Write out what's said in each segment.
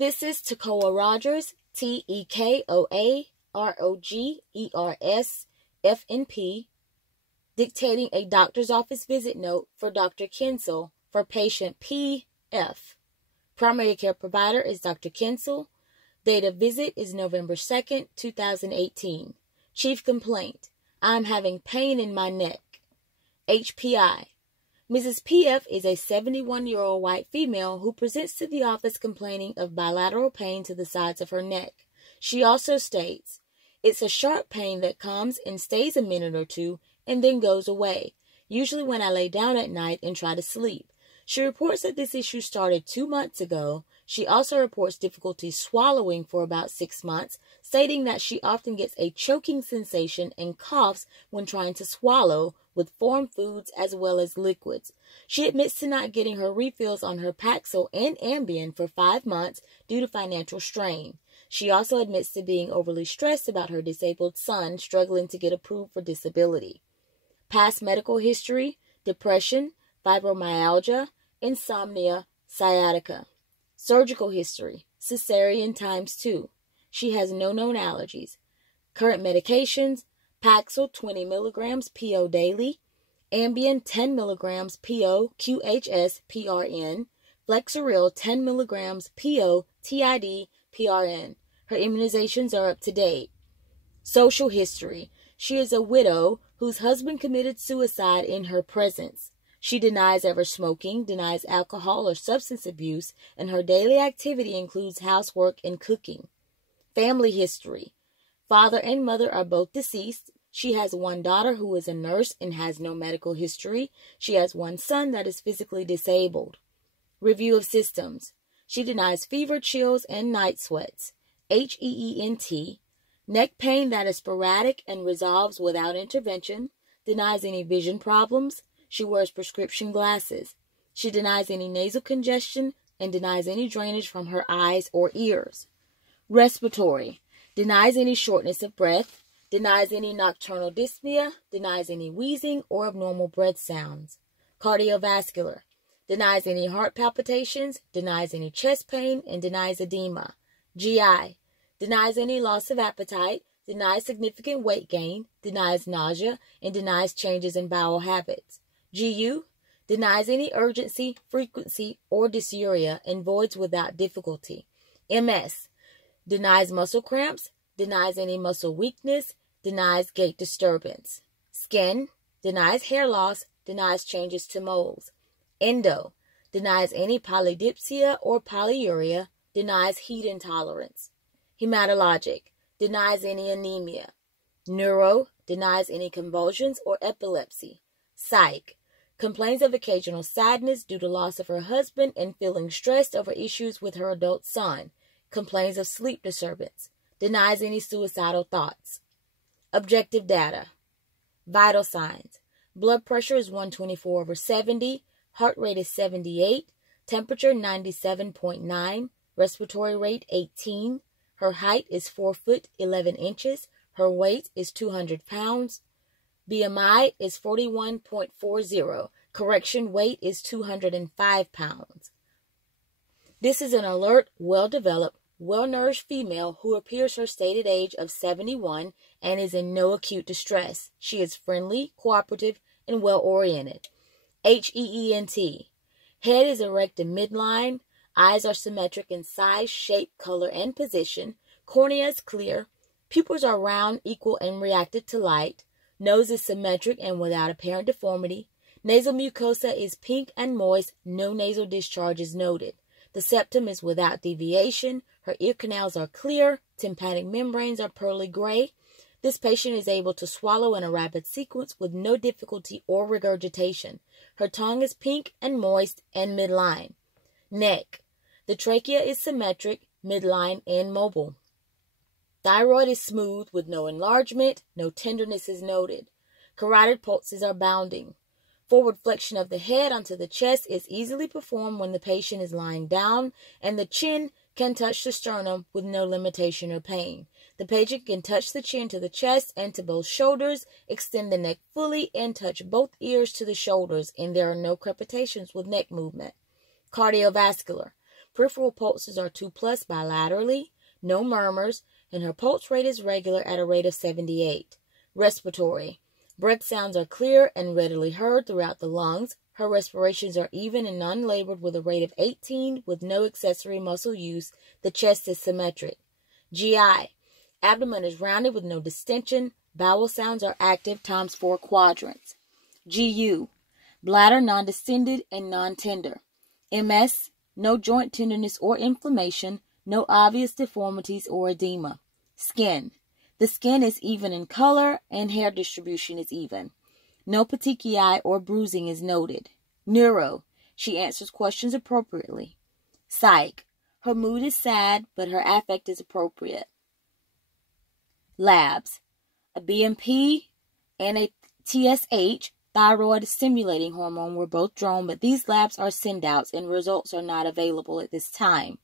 This is Tekoa Rogers, TEKOA ROGERS, dictating a doctor's office visit note for Dr. Kinsel for patient PF. Primary care provider is Dr. Kinsel. Date of visit is November 2nd, 2018. Chief complaint: I'm having pain in my neck. HPI. Mrs. PF is a 71-year-old white female who presents to the office complaining of bilateral pain to the sides of her neck. She also states, "It's a sharp pain that comes and stays a minute or two and then goes away, usually when I lay down at night and try to sleep." She reports that this issue started 2 months ago. She also reports difficulty swallowing for about 6 months, stating that she often gets a choking sensation and coughs when trying to swallow, with foreign foods as well as liquids. She admits to not getting her refills on her Paxil and Ambien for 5 months due to financial strain. She also admits to being overly stressed about her disabled son struggling to get approved for disability. Past medical history: depression, fibromyalgia, insomnia, sciatica. Surgical history: cesarean ×2. She has no known allergies. Current medications: Paxil 20 mg PO daily, Ambien 10 mg PO QHS PRN, Flexeril 10 mg PO TID PRN. Her immunizations are up to date. Social history: she is a widow whose husband committed suicide in her presence. She denies ever smoking, denies alcohol or substance abuse, and her daily activity includes housework and cooking. Family history: father and mother are both deceased. She has one daughter who is a nurse and has no medical history. She has one son that is physically disabled. Review of systems: she denies fever, chills, and night sweats. HEENT. Neck pain that is sporadic and resolves without intervention. Denies any vision problems. She wears prescription glasses. She denies any nasal congestion and denies any drainage from her eyes or ears. Respiratory: denies any shortness of breath, denies any nocturnal dyspnea, denies any wheezing or abnormal breath sounds. Cardiovascular: denies any heart palpitations, denies any chest pain, and denies edema. GI: denies any loss of appetite, denies significant weight gain, denies nausea, and denies changes in bowel habits. GU: denies any urgency, frequency, or dysuria and voids without difficulty. MS: denies muscle cramps, denies any muscle weakness, denies gait disturbance. Skin: denies hair loss, denies changes to moles. Endo: denies any polydipsia or polyuria, denies heat intolerance. Hematologic: denies any anemia. Neuro: denies any convulsions or epilepsy. Psych: complains of occasional sadness due to loss of her husband and feeling stressed over issues with her adult son. Complains of sleep disturbance. Denies any suicidal thoughts. Objective data: vital signs: blood pressure is 124/70, heart rate is 78, temperature 97.9, respiratory rate 18, her height is 4 foot 11 inches, her weight is 200 pounds, BMI is 41.40, correction, weight is 205 pounds. This is an alert, well-developed, well-nourished female who appears her stated age of 71 and is in no acute distress. She is friendly, cooperative, and well-oriented. HEENT. Head is erect in midline. Eyes are symmetric in size, shape, color, and position. Cornea is clear. Pupils are round, equal, and reactive to light. Nose is symmetric and without apparent deformity. Nasal mucosa is pink and moist. No nasal discharge is noted. The septum is without deviation. Her ear canals are clear. Tympanic membranes are pearly gray. This patient is able to swallow in a rapid sequence with no difficulty or regurgitation. Her tongue is pink and moist and midline. Neck. The trachea is symmetric, midline, and mobile. Thyroid is smooth with no enlargement. No tenderness is noted. Carotid pulses are bounding. Forward flexion of the head onto the chest is easily performed when the patient is lying down, and the chin can touch the sternum with no limitation or pain. The patient can touch the chin to the chest and to both shoulders, extend the neck fully, and touch both ears to the shoulders, and there are no crepitations with neck movement. Cardiovascular. Peripheral pulses are 2+ bilaterally, no murmurs, and her pulse rate is regular at a rate of 78. Respiratory. Breath sounds are clear and readily heard throughout the lungs. Her respirations are even and non-labored with a rate of 18 with no accessory muscle use. The chest is symmetric. GI. Abdomen is rounded with no distension. Bowel sounds are active times 4 quadrants. GU. Bladder non-distended and non-tender. MS. No joint tenderness or inflammation. No obvious deformities or edema. Skin. The skin is even in color and hair distribution is even. No petechiae or bruising is noted. Neuro. She answers questions appropriately. Psych. Her mood is sad, but her affect is appropriate. Labs. A BMP and a TSH, thyroid stimulating hormone, were both drawn, but these labs are send-outs and results are not available at this time.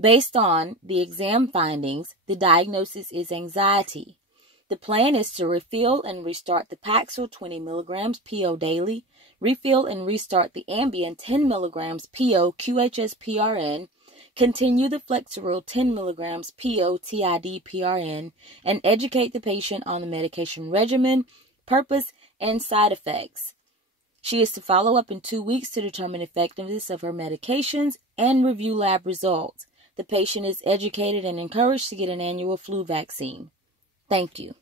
Based on the exam findings, the diagnosis is anxiety. The plan is to refill and restart the Paxil 20 mg PO daily, refill and restart the Ambien 10 mg PO QHS-PRN, continue the Flexeril 10 mg PO TID-PRN, and educate the patient on the medication regimen, purpose, and side effects. She is to follow up in 2 weeks to determine effectiveness of her medications and review lab results. The patient is educated and encouraged to get an annual flu vaccine. Thank you.